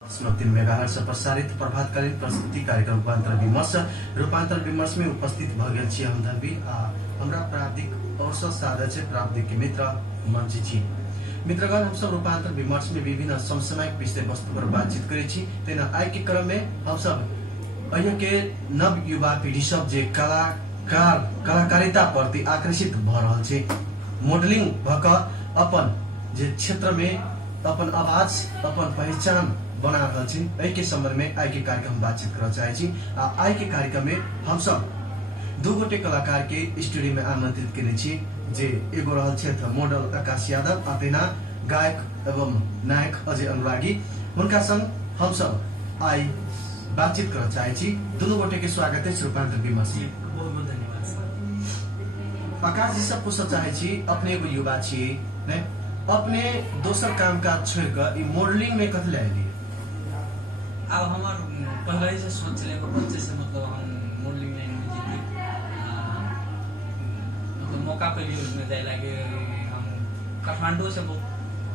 3 megahertz से प्रसारित प्रभातकालीन प्रस्तुति कार्यक्रम रूपांतर विमर्श में उपस्थित भगल छी हम धनवी हमरा प्राविधिक अवसर साधक से प्राविधिक मित्र मंजी जी मित्रगण हम सब रूपांतर विमर्श में विभिन्न समसामयिक विषय वस्तु पर बातचीत करे छी तेना आइ के क्रम में हम सब अहिं के नव युवा पीढ़ी सब जे कलाकारिता प्रति आकर्षित भ रहल छै मॉडलिंग भक अपन जे क्षेत्र में अपन आवाज अपन पहचान बना रहल छी एहि के संबंध में आई के कार्यक्रम बातचीत करना चाहे छी आई के कार्यक्रम में हम सब दू गोटे कलाकार के स्टूडियो में आमंत्रित केने छी जे एगो रहल क्षेत्र मॉडल आकाश यादव अतेना गायक एवं नायक अजय अनुरागी उनका संग हम सब आई बातचीत करना चाहे छी दोनों गोटे के स्वागत है रूपांतर विमर्श। बहुत बहुत धन्यवाद सर। आकाश जी सब पूछना चाहे छी अपने एगो युवा छी ने अपने दोसर काम काज छोड़ कर मॉडलिंग में कथी लायली अब हमार पहले से सोच चले बच्चे से मतलब हम मॉडलिंग लाइन में जीती मतलब मौका पे लिए उसमें जाए लगे हम काठमांडू से बहुत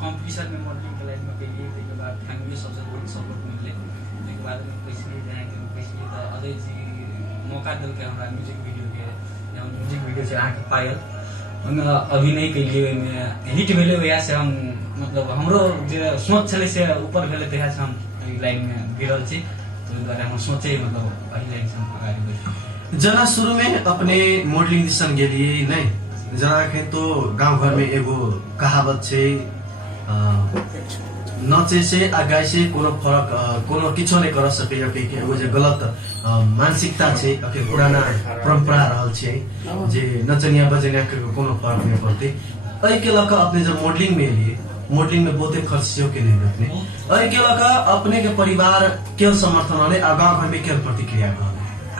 कंपटीशन में मॉडलिंग के लाइन में गए थे के बाद फैमिली सबसे बहुत सपोर्ट मिले एक बाद में पैसे जाएंगे पैसे तो अजय जी मौका दिल के हमारा म्यूजिक वीडियो के हम म्यूजिक वीडियो से आके पायल अभिनय के लिए हिट भेले वजह से हम मतलब हमरो जे सोच चले से ऊपर भेले तह से हम लाइन में गिरल छी तो द्वारा हम सोचे मतलब वही लाइन से हम आगे बढ़े। जना शुरू में अपने मॉडलिंग दिसन गेलिए नहीं जना के तो गांव घर में एगो कहावत छे नचे से आ गाय से कोनो फरक कोनो किछो नहीं कर सके के एगो जे गलत मानसिकता छे के पुराना परंपरा रहल छे जे नचनिया बजनिया के कोनो फरक नहीं पड़ते एहि के लक अपने जब मॉडलिंग में लिए मॉडलिंग में बहुते खर्च के नहीं अपने एहि के लक अपने के परिवार के समर्थन वाले आ गांव घर में के प्रतिक्रिया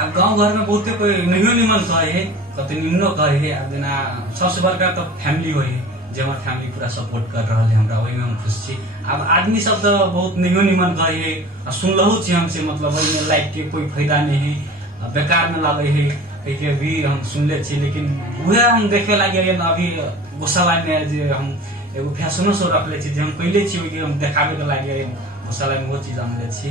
अब गांव घर में बहुते कोई नहीं निमन कहे है कते निम्नो कहे है अब जना सबसे बड़का तो फैमिली होय जे हमर फैमिली पूरा सपोर्ट कर रहल है हमरा ओहि में हम खुश छी। अब आदमी सब तो बहुत नहीं निमन कहे है सुनलहु छी हमसे मतलब ओहि में लाइफ के कोई फायदा नहीं है बेकार में लागे है के भी हम सुनले छी लेकिन वह हम देखे लगे अभी गोशाला में जे हम एगो फैशनो शो रखले छी जे हम पहले छी ओहि के हम देखाबे के लागे गोशाला में वो चीज हम ले छी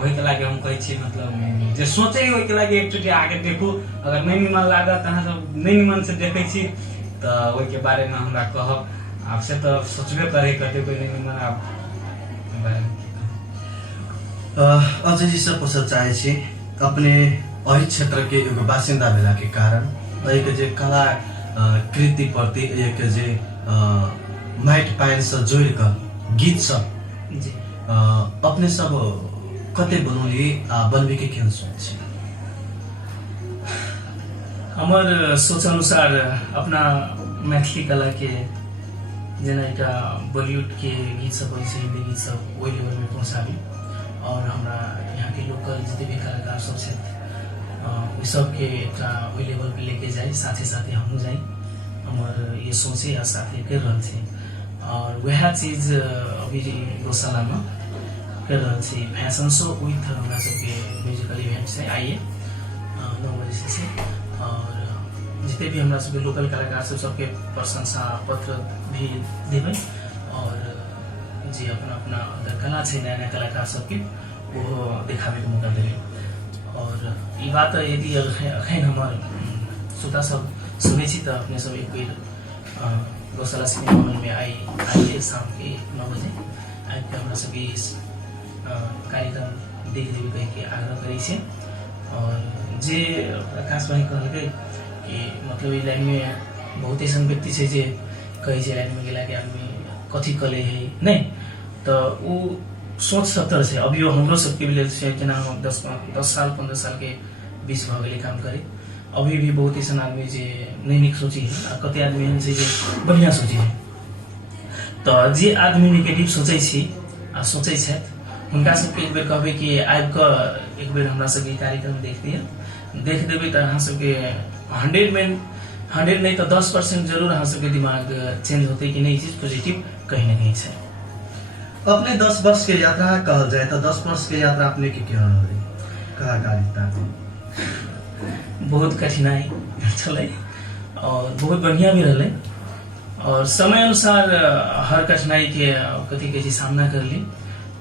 वही के लागे हम कहे छी मतलब जे सोचे वही के लागे एक चोटी आगे देखू अगर नहीं निमन लागत अहाँ सब नहीं निमन से देखे छी तो वही के बारे में हमरा कहब आपसे तो सोचबे करे कते कोई नहीं निमन आप बारे में अजय जी से पूछना चाहे छी अपने अहि क्षेत्र के एगो बासिंदा भेला के कारण एहि के जे कला कृति प्रति एक जे माइट पाइन से जोड़ कर गीत सब जी अपने सब कते बनौली बनबे के केहन सोच छै हमर सोच अनुसार अपना मैथिली कला के जेना एकटा बॉलीवुड के गीत सब होइ छै हिंदी गीत सब ओहि लेवल में पहुंचाबी और हमरा यहाँ के लोकल जते भी कलाकार सब छै ओहि सब के एकटा ओहि लेवल पे लेके जाए साथे साथे हमहू जाए हमर ये सोचे या साथे कर रहल छै और वह चीज अभी गौशाला में कर रहल छी फैशन शो विथ हमरा सबके म्यूजिकल इवेंट से आइए 9 बजे से और जितने भी हमरा सबके लोकल कलाकार सबके प्रशंसा पत्र भी देबै और जे अपना अपना अगर कला छै नया नया कलाकार सबके वो देखाबे के मौका देबै और ई बात यदि अखन हमर श्रोता सब सुनै छी तो अपने सब एक बेर गौशाला सिनेमा हॉल में आइए शाम के 9 बजे आके हमरा सबके कार्यक्रम देख देवे कह के आग्रह करे छे और जे आकाश भाई कहलकै कि मतलब ई लाइन में बहुत ऐसा व्यक्ति छे जे कहे छे लाइन में गेला के आदमी कथी कले है नहीं तो वो सोच 70 से अभी हमरो सबके लिए छे जेना हम 10 साल 15 साल के बीच भ गेले काम करे अभी भी बहुत ऐसा आदमी जे नहीं सोची है कते आदमी एहन छै जे बढ़िया सोची है तो जे आदमी नेगेटिव सोचे छी आ सोचे छथि उनका सबके एक बेर कहबे कि आबि क एक बेर हमरा सबके कार्यक्रम देख देबै तो अहाँ सबके 100 नहीं तो 10% जरूर अहाँ सबके दिमाग चेंज होते कि नहीं चीज पॉजिटिव कहीं ना कहीं है। अपने 10 वर्ष के यात्रा कहल जाए तो 10 वर्ष के यात्रा अपने के केहन रही कलाकारिता बहुत कठिनाई चले और बहुत बढ़िया भी रहे और समय अनुसार हर कठिनाई के कथी के सामना कर ली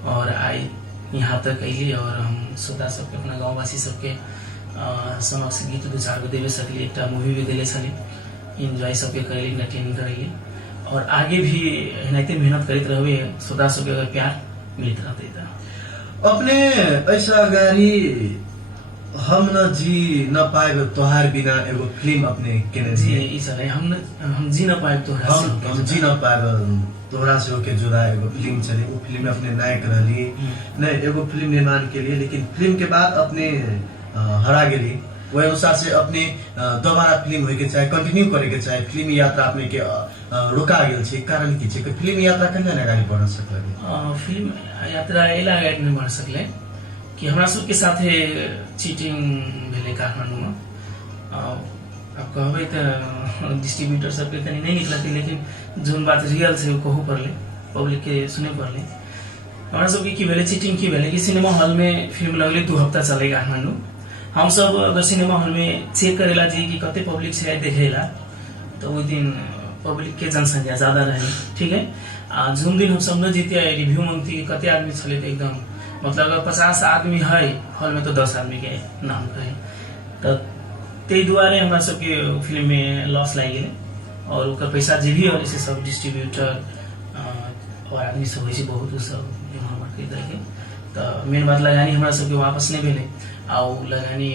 और आई यहाँ तक अली और हम श्रोता सबके अपना गाँववासी सबके समक्ष गीत 2-4 गो देवे सकली, एक मूवी भी दिले छली, इंजॉय सबके कैली, एंटरटेन करैली और आगे भी एनाहिते मेहनत करते रहबे। श्रोता सबके अगर प्यार मिलत रहते तो अपने ऐसा अगाडि हम न जी न पाएब तोहार बिना एगो फिल्म अपने केने जी जी ई चले हम जी न पाए तोहरा से हम जी न पाएब तोहरा से होके जुदा एगो फिल्म चली। वो फिल्म में अपने नायक रहली नहीं एगो फिल्म निर्माण के लिए, लेकिन फिल्म के बाद अपने हरा गेली। वही अनुसार से अपने दोबारा फिल्म होके चाहे कंटिन्यू करे के चाहे फिल्म यात्रा अपने के रोका गेल छै, कारण की छै कि फिल्म यात्रा कहिया न अगाडि बढ़ सकले? फिल्म यात्रा एला अगाडि नहीं बढ़ सकले कि हमरा सबके साथे चीटिंग भेले काठमांडू में। अब कहबे तो डिस्ट्रीब्यूटर सबके कहीं नहीं निकलती, लेकिन जोन बात रियल से कहू पड़ले, पब्लिक के सुने पड़ले। हमरा सबके की भेले चीटिंग की भेले कि सिनेमा हॉल में फिल्म लगले 2 हफ्ता चले काठमांडू। हम सब अगर सिनेमा हॉल में चेक करेला जी कि कते पब्लिक से देखेला, तो वो दिन पब्लिक के जनसंख्या ज्यादा रहे, ठीक है। जोन दिन हम सब न जीते रिव्यू मांगती कते आदमी चले, तो एकदम मतलब अगर 50 आदमी है हॉल में तो 10 आदमी के नाम कहे, तो ते दुआरे हमरा सबके फिल्म में लॉस लाग गए और ओकर पैसा जे भी और इसे सब डिस्ट्रीब्यूटर और आदमी सब होइ छै बहुत उ सब हमर के देखे। तो मेन बात लगानी हमरा सबके वापस नहीं भेले आ लगानी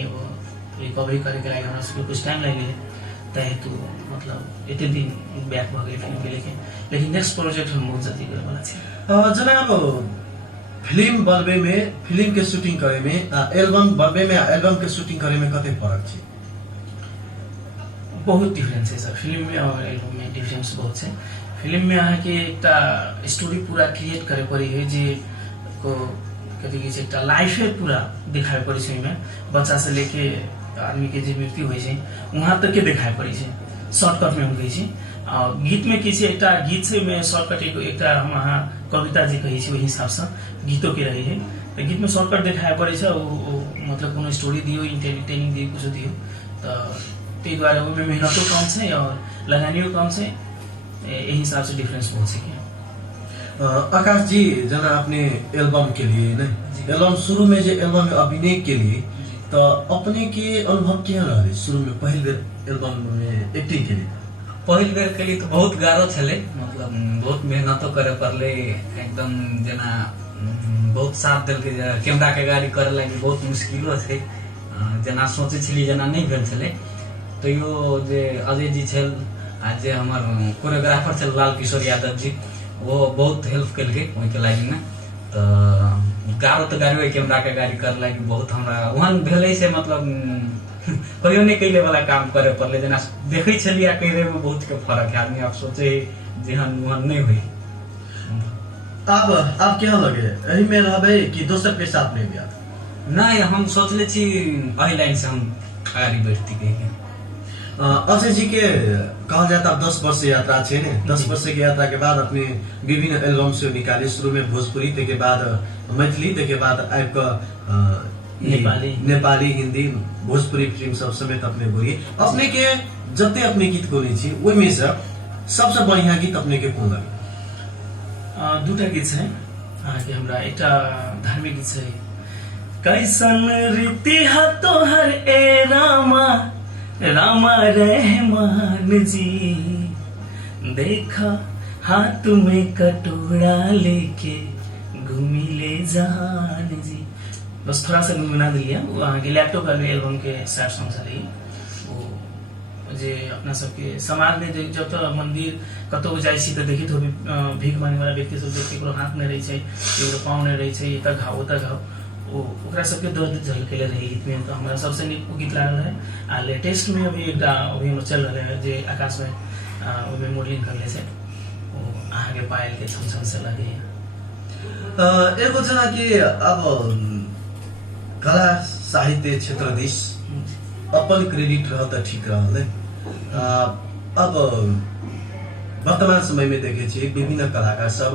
रिकवरी करे के लागि हमरा सबके कुछ टाइम लग गए, तो मतलब एते दिन बैक भ गए फिल्म के लेकिन नेक्स्ट प्रोजेक्ट हम बहुत जल्दी करे वाला छी। जनाब फिल्म बनबे में, फिल्म के शूटिंग करे में, एल्बम बनबे में, एल्बम के शूटिंग करे में कते फर्क छै? बहुत डिफरेंस है सर, फिल्म में और एल्बम में डिफरेंस बहुत है। फिल्म में अहाँ के एक स्टोरी पूरा क्रिएट करे पड़ी है जे को कथी कहै छै एक लाइफे पूरा दिखाए पड़ी छै, में बच्चा से लेके आदमी के जे मृत्यु होइ छै वहां तक के दिखाए पड़ी छै। शॉर्टकट में हम कहै छी और गीत में की छै एक गीत से में शॉर्टकट एक हम अहाँ कविता जे कहै छी वही हिसाब से गीतों के रही है, तो गीत में शॉर्टकट दिखाए पड़े छै। मतलब कोनो स्टोरी दियो, इंटरटेनिंग दियो, कुछ दियो, तो ते द्वारा में मेहनतो कम छै और लगानियो कम छै, यही हिसाब से डिफरेंस बहुत छै। आकाश जी जना अपने एल्बम के लिए नहीं एल्बम शुरू में जो एल्बम में अभिनय के लिए, तो अपने के अनुभव क्या रहे शुरू में पहल बेर एल्बम में एक्टिंग के लिए? पहिल बेर के लिए तो बहुत गारो छले, मतलब बहुत मेहनतो करे पड़ले, एकदम जना बहुत साथ दिल के कैमरा के गाड़ी करे लगी बहुत मुश्किलो छै, जना सोचे छली जना नहीं भेल छले। तो यो जे अजय जी छल आ जे हमर कोरियोग्राफर छल लाल किशोर यादव जी, वो बहुत हेल्प कलके ओहि के लागी में। तो गारो तो गाड़ी कैमरा के गाड़ी कर लगी बहुत हमरा वहां भेले से मतलब कहियो नहीं कैले वाला काम करे पड़ले, जना देखे छलिए करे में बहुत के फर्क है। आदमी आप सोचे जेहन वहन नहीं हुई। अब क्या लगे यही में रहबे कि दोसर के साथ में भी? नहीं हम सोचले छी अही लाइन से हम आगे बढ़ती गई। अजय जी के कहा जाता 10 वर्ष यात्रा छे ने, 10 वर्ष की यात्रा के बाद अपने विभिन्न एल्बम से निकाले, शुरू में भोजपुरी, के बाद मैथिली, के बाद आपका नेपाली, हिंदी, भोजपुरी फिल्म सब समेत अपने बोलिए। अपने के जते अपने गीत गोली छी ओहि में से सबसे बढ़िया गीत अपने के कोन लगे? 2टा गीत है अहाँके हमरा। एक धार्मिक गीत है, कैसन रीति है तोहर ए रामा रामा रहमान जी, देखा हाथ में कटोरा लेके घूमी ले जहान जी। बस थोड़ा सा गुनगुना दिलिया। वो अहाँके लैपटॉप वाले एल्बम के सैड सॉन्ग रही वो जे अपना सबके समाज में जब तो मंदिर कतौ जाइ छी तो देखित हो भीख मांगे वाला व्यक्ति सब देख के हाथ नहीं रही छै, पाँव नहीं रही छै, तक घाव ओतक घाव, ओकरा सबके दर्द झलकेले रही गीत में। तो हमरा सबसे नीक गीत लागल है। आ लेटेस्ट में अभी एक अभी हम चल रहे हैं जे आकाश में ओमे मॉडलिंग करले छै, वो अहाँके पायल के छम छम से लगे। एगो जना कि अब कला साहित्य क्षेत्र दिस अपन क्रेडिट रह त ठीक रहल। अब वर्तमान समय में देखे छी विभिन्न कलाकार सब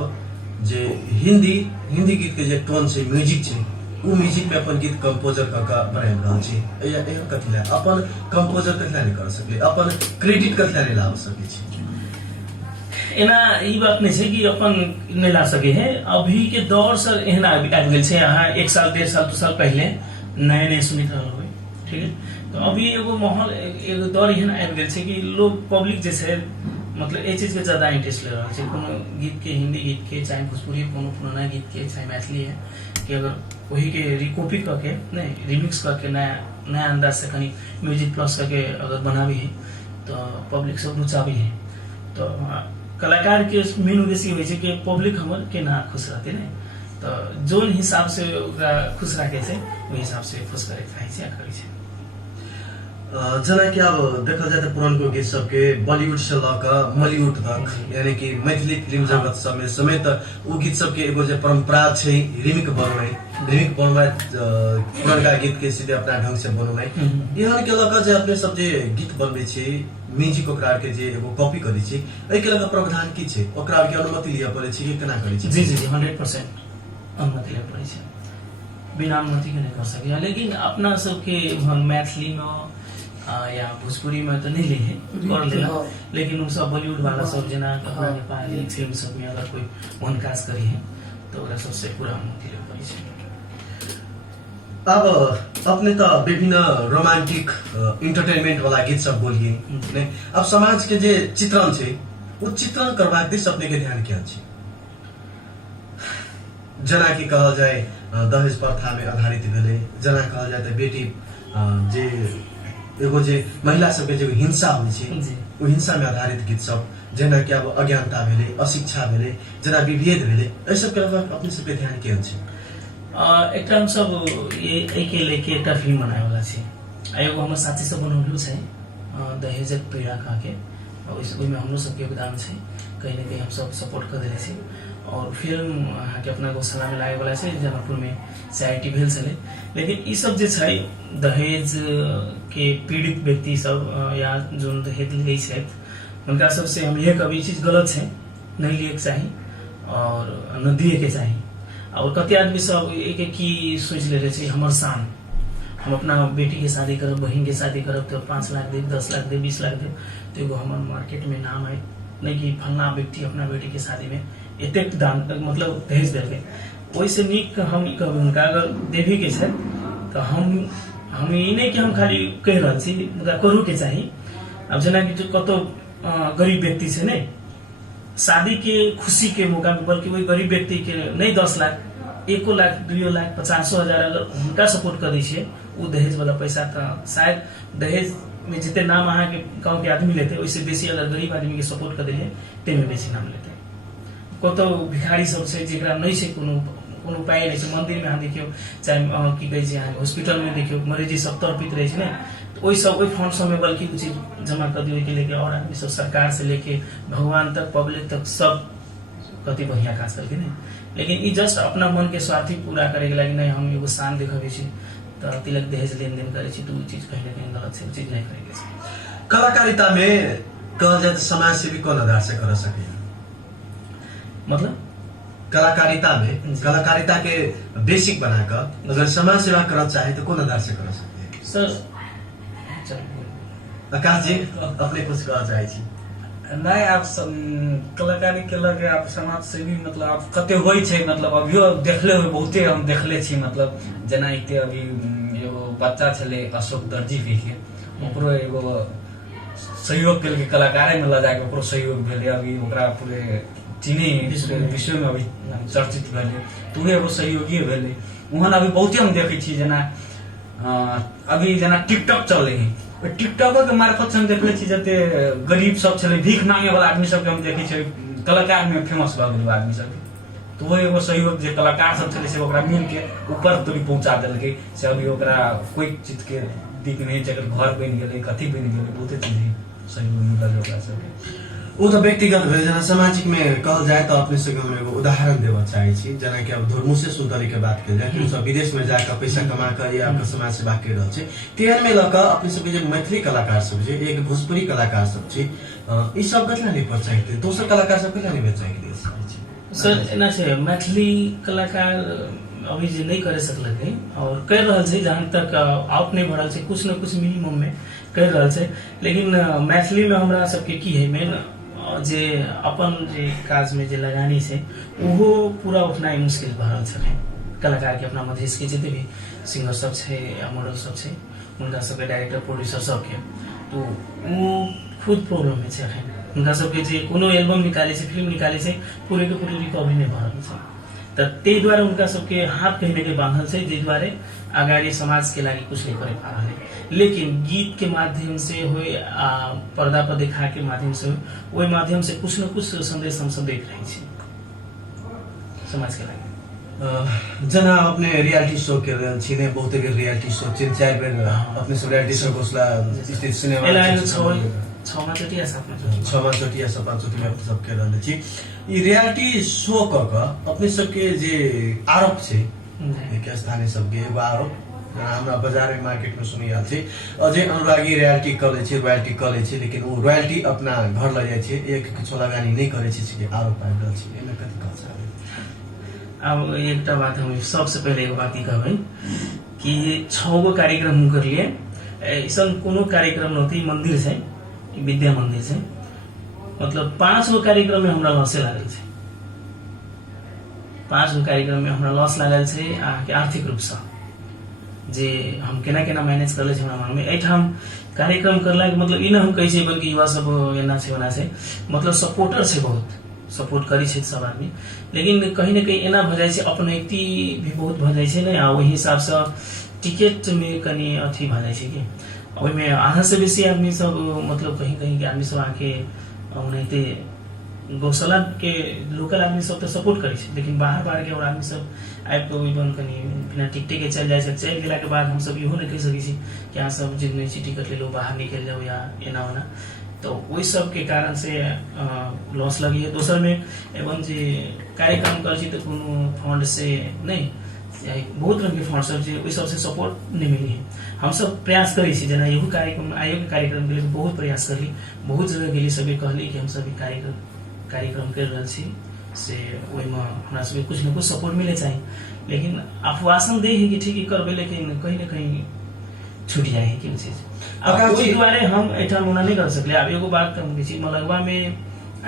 जे हिंदी गीत के जे टोन छै, म्यूजिक छै, वो म्यूजिक में अपन गीत कंपोजर का बनाए रहल छी। एहन कथि ला अपन कंपोजर कथि ला नहीं कर सकले, अपन क्रेडिट कथि ला नहीं ला सके छी? एना ई बात नहीं है कि अपन नहीं ला सके हैं। अभी के दौर सर एहना आबि गेल छै, अहाँ 1 साल 1.5 साल 2 साल पहले नए नए सुनित रहल होय, ठीक है। तो अभी एगो माहौल एगो दौर एहन आबि गेल छै कि लोग पब्लिक जे छै मतलब ए चीज के ज्यादा इंटरेस्ट ले रहल छै। कोनो गीत के, हिंदी गीत के, चाहे भोजपुरी कोनो पुराना गीत के, चाहे मैथिली है, कि अगर वही के रिकॉपी करके नहीं रिमिक्स करके नया नया अंदाज से कहीं म्यूजिक प्लस करके अगर बनाबी है तो पब्लिक सब रुचाबी है। तो कलाकार के मेन उद्देश्य होइ छै कि पब्लिक हमर केना खुश रहते ने, तो जोन हिसाब से ओकरा खुश राखे छै ओहि हिसाब से खुश करे चाहे छै करै छै। जना कि अब देखल जाए तो पुरानको गीत सबके बॉलीवुड से लक मॉलीवुड तक यानी कि मैथिली फिल्म जगत सब समेत उ गीत सबके एगो जे परंपरा छै रिमिक बनवाई पुरानका गीत के सीधे अपना ढंग से बनवाई यहाँ के लक जे अपने सब जे गीत बनबै छी म्यूजिक ओकरा के जे एगो कॉपी करै छी एहि के लक प्रावधान की छै, ओकरा के अनुमति लिया पड़ै छै कि केना करै छै? जी जी जी 100% अनुमति लिया पड़ै छै, बिना अनुमति के नहीं कर सके। लेकिन अपना सबके मैथिली में या भोजपुरी में तो नहीं ले है कर लेला, लेकिन उ सब बॉलीवुड वाला सब जना अपना नेपाली फिल्म सब में अगर कोई वनकाज करी है तो ओकरा सबसे पूरा अनुमति ले पड़ै छै। अब अपने तो विभिन्न रोमांटिक इंटरटेनमेंट वाला गीत सब बोलिए ने, अब समाज के जे चित्रण छै वो चित्रण करबाक दिस अपने के ध्यान क्या छै? जना कि कहल जाए दहेज प्रथा में आधारित भेले, जना कहल जाए तो बेटी जे एगो जे महिला सबके जे हिंसा होइ छै ओ हिंसा में आधारित गीत सब, जना कि अब अज्ञानता भेले, अशिक्षा भेले, जना विभेद भेले, एहि सब के अपने सबके ध्यान केहन छै? एकटा हम सब ये के लेके एकटा फिल्म बनाए वाला छै, एगो हमर साथी सब बनौलू छै दहेजक पीड़ा का के, ओहिमे हमरो सबके योगदान छै, कहीं ना कहीं हम सब सपोर्ट कर देले छी। और फिल्म अहाँ के अपना गौशाला में लागे वाला छै, जनकपुर में CIT भेल छलै। लेकिन ई सब जे छै दहेज के पीड़ित व्यक्ति सब या जो दहेज लै छै उनका सबसे हम ये कभी चीज गलत छै, नहीं लिए के चाही और न दिए के चाही। और कते आदमी सब एक की सोच ले रहे छै हमर शान, हम अपना बेटी के शादी करब, बहन के शादी करब तो 5 लाख देब, 10 लाख देब, 20 लाख देब, तो एगो हमर मार्केट में नाम है नहीं कि फलना व्यक्ति अपना बेटी के शादी में एतेक दान मतलब दहेज देलकै। ओहिसे नीक हम कहब उनका अगर देवी के छै तो हम ई नहीं कि हम खाली कह रहल छी, मुदा करू के चाही। अब जना कि कतो गरीब व्यक्ति छै ने शादी के खुशी के मौका में, बल्कि वही गरीब व्यक्ति के नहीं 10 लाख 1 लाख 2 लाख 50,000 अगर उनका सपोर्ट कर दी छे वो दहेज वाला पैसा तो शायद दहेज में जितने नाम अहाँ के गाँव के आदमी लेते उससे बेसी अगर गरीब आदमी के सपोर्ट कर दिए तेमे बेसी नाम लेते। कतो भिखारी सब छै जेकरा नहीं छै कोनो उपाय नहीं छै, मंदिर में अहाँ देखियो चाहे की कहै छै अहाँ हॉस्पिटल में देखियो मरीज सब तड़पित रहे छै ने, तो ओहि सब ओहि फंड सब में बल्कि कुछ जमा कर दियो के लेके और आदमी सब सरकार से लेके भगवान तक पब्लिक तक सब कति बढ़िया काज करके नहीं। लेकिन ई जस्ट अपना मन के स्वार्थी पूरा करे के लागि नहीं हम एगो शान देखाबे छी तो तिलक दहेज लेन देन करे छी, तो वो चीज कहीं ना कहीं गलत है, वो चीज नहीं करेंगे। कलाकारिता में कहल जाए तो समाज सेवी कौन आधार से कर सके? मतलब कलाकारिता में कलाकारिता के बेसिक बनाकर अगर समाज सेवा करना चाहे तो कौन आधार से कर सकते? सर आकाश जी अपने कुछ कहना चाहे छी? नहीं आप कलाकारी के लगे आप समाज सेवी मतलब आप कते होई छै, मतलब अभियो देखले हो बहुते हम देखले छी, मतलब जना इते अभी एगो बच्चा छले अशोक दर्जी भी के ओकरो एगो सहयोग के कलाकारे में ल जाके ओकरो सहयोग भेले, अभी ओकरा पूरे चीनी विश्व में अभी चर्चित भेले, तो एगो सहयोगी भेले। वहाँ अभी बहुते हम देखे छी जना अभी जना टिकटॉक चले है, टिकटॉक के मार्फत से हम देखले छी जते गरीब सब छले भीख मांगे वाला आदमी सब के हम देखे छी कलाकार में फेमस भ गेल आदमी सब, तो वो एगो सहयोग जे कलाकार सब छले से ओकरा मिल के ऊपर तक पहुंचा देलकै से अभी ओकरा कोई चीज के दिक नहीं, जकर घर बन गेलै कथी बन गेलै बहुते चीज सहयोग मिलल ओकरा सब। वो तो व्यक्तिगत भेल, जना सामाजिक में कहल जाए तो अपने से हम एगो उदाहरण देवा चाहे छी, जना कि अब धर्मुसे सुंदरी के बात कल जाए कि सब विदेश में जाकर पैसा कमा कर या आपका समाज सेवा कर रहे छे, तेहन में लक अपने सबके जे मैथिली कलाकार सब जे एक भोजपुरी कलाकार सब छे ई सब कतना नहीं प्रोत्साहित, दोसर कलाकार सब कतना नहीं प्रोत्साहित दे सर? एना छै मैथिली कलाकार अभी जे नहीं करे सकलकै और कर रहल छै, जहां तक आउट नहीं भरल छै कुछ न कुछ मिनिमम में कर रहल छै। लेकिन मैथिली में हमरा सबके की है मेन जे अपन जे काज में जे लगानी छै ओहो पूरा उठनाइ मुश्किल भऽ रहल छै कलाकार के अपना मधेश के जते भी सिंगर सब छै या मॉडल सब छै उनका सबके डायरेक्टर प्रोड्यूसर सबके तो वो खुद प्रॉब्लम में छै उनका सबके जे कोनो एल्बम निकाले छै फिल्म निकाले छै पूरे के पूरे रिकवरी नहीं भऽ रहल छै त ते द्वारा उनका सबके हाथ कहीं के बांधल छै जे द्वारे अगाडि समाज के लागि कुछ नहीं करे पा रहे लेकिन गीत के माध्यम से हो पर्दा पर देखा के माध्यम से हो ओहि माध्यम से कुछ न कुछ संदेश हम सब देख रहे छी समाज के लागि जना अपने रियलिटी शो के छिने बहुत रियलिटी शो 3-4 बेर अपने सब रियलिटी शो घोषला स्थित सिनेमा छमा चोटी या सातमा चोटी में अपने सब के रहले छी ई रियलिटी शो क अपने सबके जे आरोप छै के स्थानीय सबके एगो आरोप हमरा बाजार में मार्केट में सुनी आल छै अझै अनुरागी रियलिटी कर लै छै रॉयल्टी कर लै छै लेकिन वो रॉयल्टी अपना घर ल जाय छै एक किछो लगानी नहीं करे छै के आरोप आबि रहल छै एमे कथि कहल छै अब एक बात हम सबसे पहले एगो बात कहबै कि 6 गो कार्यक्रम हम करलिए ऐसा कोनो कार्यक्रम नहोती मंदिर छै विद्या मंदिर छै मतलब 5 गो कार्यक्रम में हमरा लॉसे लागल छै 5 गो कार्यक्रम में हमरा लॉस लागल छै के आर्थिक रूप से जे हम केना केना मैनेज करले छै हमरा मन में एठाम कार्यक्रम करला के मतलब ई ना हम कहै छै बल्कि युवा सब एना छै ओना छै मतलब सपोर्टर छै बहुत सपोर्ट करी छै सब आदमी लेकिन कहीं न कहीं एना भ जाय छै अपनैती भी बहुत भ जाय छै ने आ ओहि हिसाब से टिकट में कनी अथी भ जाय छै कि ओहि में आधा से बेसी आदमी सब मतलब कहीं कहीं के आदमी सब आके ओनाहिते गौशाला के लोकल आदमी सब तो सपोर्ट करे छै लेकिन बाहर के और आदमी सब आबि के ओइबन कनी बिना टिकटे के चल जाय छै चल गेला के बाद हम सब इहो नहीं कह सकै छी कि अहाँ सब जितने टिकट ले लो बाहर निकल जाओ या एना ओना तो वही सब के कारण से लॉस लगी है दोसर में एवं जे कार्यक्रम कर तो कोनो फंड से नहीं बहुत रंग के फंड सब वही सबसे सपोर्ट नहीं मिली है हम सब प्रयास करी छी जना एगो कार्यक्रम आयोग कार्यक्रम के लिए बहुत प्रयास करली बहुत जगह गेली सभी कहली कि हम सभी कार्यक्रम कर रहल छी से ओहि में हमरा सब कुछ न कुछ सपोर्ट मिले चाहिए लेकिन आश्वासन दे है कि ठीक करबे लेकिन कहीं न कहीं छूट जाए है कि चीज अब ओहि द्वारे हम एठाम ओना नहीं कर सकले अब एगो बात हम किसी मलगवा में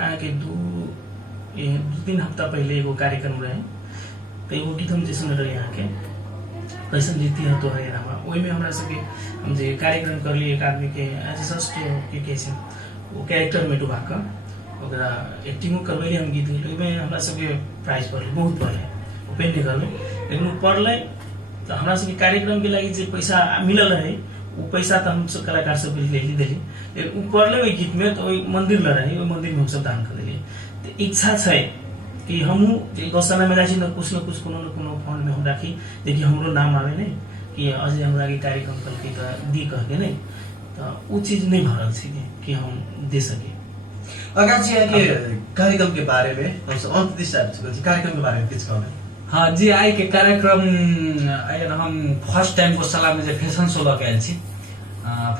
आके 2-3 हफ्ता पहले एगो कार्यक्रम रहे तो एगो गीत हम जे सुन रहे यहाँ के कैसन जीती है तो है रामा ओहि में हमरा सबके हम जे कार्यक्रम करली एक आदमी के जस्ट के छै वो कैरेक्टर में डुबा के ओकरा एक्टिंग करबेली हम गीत ओहि में हमरा सबके प्राइज पड़ले बहुत पड़ले ओपन नहीं करले लेकिन वो पड़ले तो हमरा सबके कार्यक्रम के लागि जे पैसा मिलल रहे वो पैसा तो हम सब कलाकार सब ले देली लेकिन ऊपर ले गीत में तो मंदिर ल रहे वो मंदिर में हम सब दान कर दिए तो इच्छा है कि हमहू गौशाला में जाए कुछ न कुछ कोनो न कोनो फंड में हम राखी देखिए हमरो नाम आवे नहीं कि अजय हमरा के कार्यक्रम करके तो दी कह के नहीं तो वो चीज नहीं भरल छै कि हम दे सके अगर जी के कार्यक्रम के बारे में हम सब अंत दिशा कार्यक्रम के बारे में कुछ कहबे हाँ जी आई के कार्यक्रम हम फर्स्ट टाइम गौशाला में जे फैशन शो लऽ के आयल छी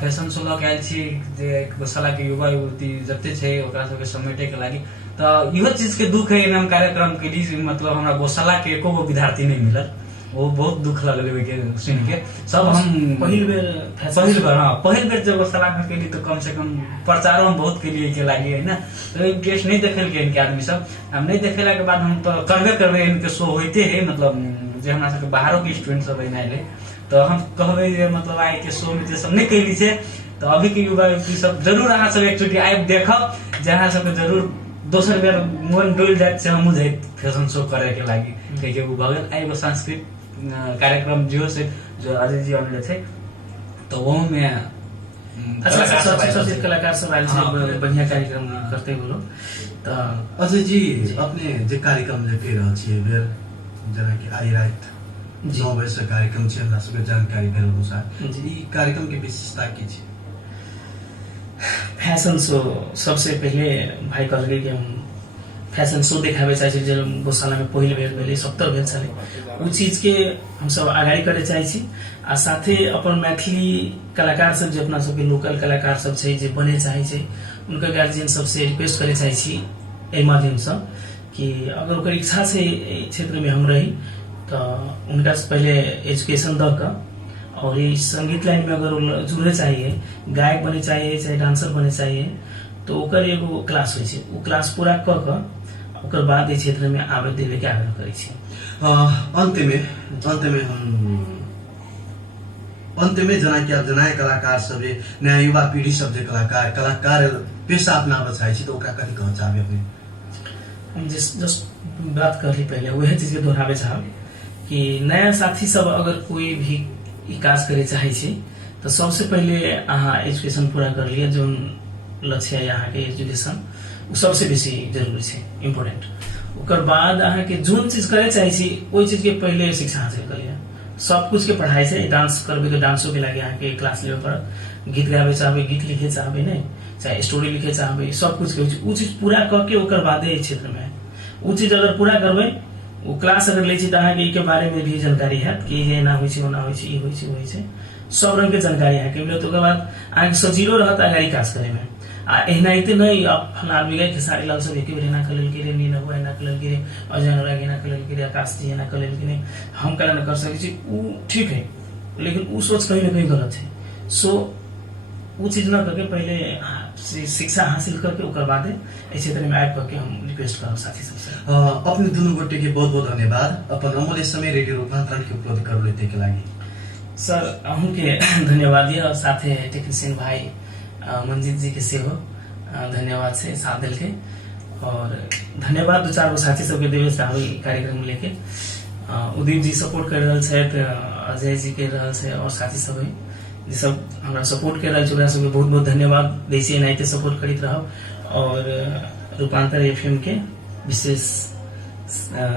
फैशन शो लऽ के आयल छी जे गौशाला के युवा युवती जते छै ओकरा सबके समेटे के लागि तो इहो चीज के दुख है हम कार्यक्रम के लिए मतलब हमरा गौशाला के एको गो विद्यार्थी नहीं मिलल वो बहुत दुख लगल के सुन के सब हम पहिल बेर जब गौशाला में केली तो कम से कम प्रचारो हम बहुत केलिए के लागि है ना तो ड्रेस नहीं देखल के इनके आदमी सब हम नहीं देखेला के बाद हम तो करबे इनके शो होते है मतलब जे हमरा सबके बाहरों के स्टूडेंट सब एनाइले तो हम कहबे जे मतलब आई के शो में जे सब नहीं कैली छै तो अभी के युवा युवती सब जरूर अहाँ सब एक चोटी आबि देखब जे अहाँ सबके जरूर दोसर बेर मन डोल जात से हम जाए फैशन शो करे के लागि कहिके वो भगल एगो सांस्कृतिक कार्यक्रम जो अजय जी आने थे तो वो में अच्छा कलाकार सब आयल छै बढ़िया कार्यक्रम करते बोलो तो अजय जी अपने जे कार्यक्रम जे कर रहल छियै बेर जना कि आई रात 9 बजे से कार्यक्रम छै हमरा सबके जानकारी भेल अनुसार ई कार्यक्रम के विशेषता की छै फैशन शो सबसे पहले भाई कहलकै कि हम फैशन शो देखाबे चाहे छी जब गौशाला में पहिल बेर भेलै 70 भेल छलै उ चीज के हम सब आगाड़ी करे चाहे छी आ साथे अपन मैथिली कलाकार सब जे अपना सबके लोकल कलाकार सब छै जे बने चाहे छै उनका गार्जियन सब से रिक्वेस्ट करे चाहे छी एहि माध्यम से कि अगर ओकर इच्छा छै क्षेत्र में हम रही तो उनका से पहले एजुकेशन द के और ये संगीत लाइन में अगर जुड़े चाहिए गायक बने चाहिए चाहे डांसर बने चाहिए तो ओकर एगो क्लास होइ छै, ओ क्लास पूरा क क ओकर बाद एहि क्षेत्र में आवे देवे के आग्रह करै छी। अंत में जना कि अब जना कलाकार सब नया युवा पीढ़ी सब जे कलाकार पेशा अपनाबे चाहे छी तो ओकरा कथी कहना चाहबे अपने? हम जस्ट बात करली पहले वह चीज के दोहरावे चाहब कि नया साथी सब अगर कोई भी ई काज करे चाहे छी तो सबसे पहले अहाँ एजुकेशन पूरा कर लिया, जो लक्ष्य है यहाँ के एजुकेशन वो सबसे बेसी जरूरी है, इम्पोर्टेंट। ओकर बाद अहाँ के जोन चीज करे चाहे छी वही चीज के पहले शिक्षा हासिल कर लिया। सब कुछ के पढ़ाई से डांस करबे तो डांसो के लगे यहाँ के क्लास लेवे पड़त, गीत गावे चाहबे गीत लिखे चाहबे नहीं, चाहे स्टोरी लिखे चाहबे, सब कुछ के उ चीज पूरा करके ओकर बाद इस क्षेत्र में उ चीज अगर पूरा करबे वो क्लास अगर ले छी तो अहाँ के बारे में भी जानकारी है कि ये ना होइ छै ओना होइ छै, ई होइ छै होइ छै, सब रंग के जानकारी है कि तो ओकर बाद अहाँ के सजीलो रहत अगाड़ी काज करे में। आ एहनाइते नहीं अब फला आदमी गए खेसारी लाल सब एक बेर एना कलल के रे, नीना हुआ एना कलल के रे, अजय अनुराग एना कलल के रे, आकाश जी एना कलल के रे, हम कला न कर सकै छी, उ ठीक है लेकिन उ सोच कहीं ना कहीं गलत है। सो वो चीज न करके पहले शिक्षा हासिल करके ओकर बाद इस क्षेत्र में आए करके हम रिक्वेस्ट करब साथी सबसे। अपने दुनू गोटे के बहुत बहुत धन्यवाद अपन अमूल्य समय रेडियो रूपांतरण के उपलब्ध कर लेते के लागि। सर अहूँ के धन्यवाद दिया और साथे टेक्नीशियन भाई मंजीत जी के सेहो धन्यवाद से साथ दिल के, और धन्यवाद दो चार गो साथी सबके देवे चाहबै कार्यक्रम लेके। उदीप जी सपोर्ट कर रहल छथि, अजय जी के रहल छै और साथी सब जे सब हमरा सपोर्ट कर रहल छै ओकरा सबके बहुत बहुत धन्यवाद दै छी, एनाहिते सपोर्ट करैत रहब। और रूपांतर एफएम के विशेष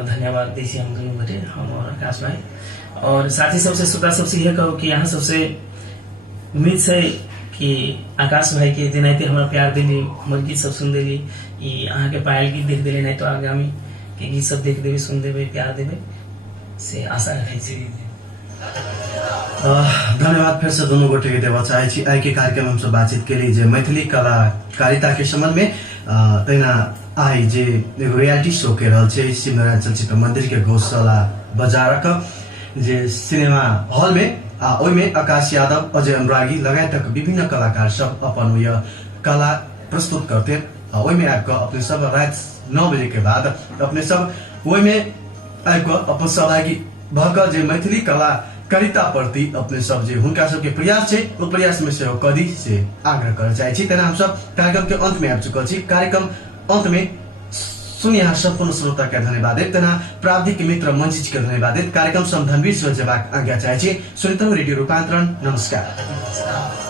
धन्यवाद दै छी हम दुनू गोटे, हम और आकाश भाई। और साथी सबसे श्रोता सबसे यह कहू कि यहाँ सबसे उम्मीद छै कि आकाश भाई के जेनाहिते हमरा प्यार देली, हमर गीत सब सुन देली, ई अहाँ के पायल गीत देख देली, नहीं तो आगामी के गीत सब देख देवे, सुन देवे, प्यार देवे से आशा रखे छी। धन्यवाद फिर से दोनों गोटे के देवा चाहे छी। आई के कार्यक्रम हमसे बातचीत के लिए मैथिली कलाकारिता के संबंध में तैना आई जे एगो रियलिटी शो के रहल छै सिमरन चलचित्र मंदिर के गौशाला बाजारक जे सिनेमा हॉल में ओहिमे आकाश यादव, अजय अनुरागी लगायत विभिन्न कलाकार सब अपन यह कला प्रस्तुत करते। ओहिमे आबि अपने सब रात 9 बजे के बाद अपने सब ओहिमे आबि अपन सहभागी भऽ जे मैथिली कलाकारिता प्रति अपने सब जे हुनका सबके प्रयास छै ओ प्रयास में से कदी से आग्रह कर चाहे छी। तेना हम सब कार्यक्रम के अंत में आबि चुकल छी। कार्यक्रम अंत में सुनिया संपूर्ण श्रोता के धन्यवाद देव, तेना प्राविधिक मित्र मंजित के धन्यवाद देव। कार्यक्रम संधनवीर से जेबाक आज्ञा चाहे छी। सुनित रेडियो रूपांतरण, नमस्कार।